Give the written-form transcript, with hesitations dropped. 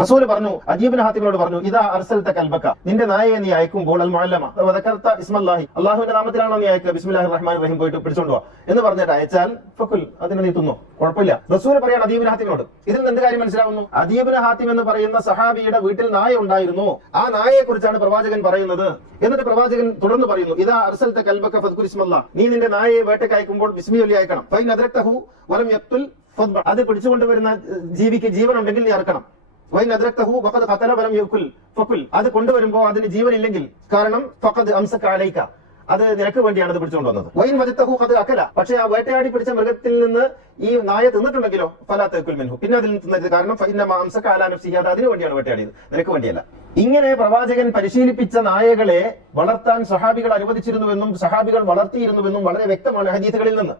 റസൂൽ പറഞ്ഞു, അജീബിൻ ഹാത്തിമിനോട് പറഞ്ഞു, ഇതാ അർസൽത കൽബക, നിന്റെ നായയെ നീ അയക്കുമ്പോൾ അൽ മുഅല്ലമ വദകർത ഇസ്മല്ലാഹി, അല്ലാഹുവിന്റെ നാമത്തിലാണോ നീ അയക്കുക, ബിസ്മില്ലാഹിർ റഹ്മാനിർ റഹീം പോയിട്ട് പിടിച്ചോണ്ട് വാ എന്ന് പറഞ്ഞിട്ട് അയച്ചാൽ ഫകുൽ, അതിനെ നീ തിന്നോ, കുഴപ്പമില്ല. റസൂൽ പറയാണ് അദീബിൻ ഹാത്തിമിനോട്. ഇതിൽ നിന്ന് എന്ത് കാര്യം മനസ്സിലാവുന്നു? അദീബിൻ ഹാത്തിം എന്ന് പറയുന്ന സഹാബിയുടെ വീട്ടിൽ നായ ഉണ്ടായിരുന്നു. ആ നായയെ കുറിച്ചാണ് പ്രവാചകൻ പറയുന്നത്. എന്നിട്ട് പ്രവാചകൻ തുടർന്ന് പറയുന്നു, ഇതാ അർസൽത കൽബക ഫദ്കുർ ഇസ്മല്ലാഹ്, നീ നിന്റെ നായയെ വേട്ടയ്ക്ക് അയക്കുമ്പോൾ ബിസ്മി ചൊല്ലി അയക്കണം. ഫൈൻ അദ്റക്തഹു വലം യഖ്തുൽ ഫദ്ബ, അത് പിടിച്ചുകൊണ്ടുവരുന്ന ജീവിക്ക് ജീവൻ ഉണ്ടെങ്കിൽ നീ അറക്കണം. വൈൻ അദ്റക്തഹു വഖദ് ഖതല വലം യഖുൽ ഫകുൽ, അത് കൊണ്ടുവരുമ്പോൾ അതിന് ജീവനില്ലെങ്കിൽ, കാരണം ഫഖദ് അംസക അലൈക, അത് നിനക്ക് വേണ്ടിയാണ് അത് പിടിച്ചുകൊണ്ട് വന്നത്. വൈൻ വജത്തഹു ഖദ് അകല, പക്ഷേ ആ വേട്ടയാടി പിടിച്ച മൃഗത്തിൽ നിന്ന് ഈ നായ തിന്നിട്ടുണ്ടെങ്കിലോ ഫലാ തഅകുൽ മിൻഹു, പിന്നെ അതിൽ നിന്ന് തിന്നരുത്, കാരണം ഫഇന്നമാ അംസക അലാ നഫ്സിഹി, അത് അതിനു വേണ്ടിയാണ് വേട്ടയാടിയത്, നിനക്ക് വേണ്ടിയല്ല. ഇങ്ങനെ പ്രവാചകൻ പരിശീലിപ്പിച്ച നായകളെ വളർത്താൻ സഹാബികൾ അനുവദിച്ചിരുന്നുവെന്നും സഹാബികൾ വളർത്തിയിരുന്നുവെന്നും വളരെ വ്യക്തമാണ് ഹദീസുകളിൽ നിന്ന്.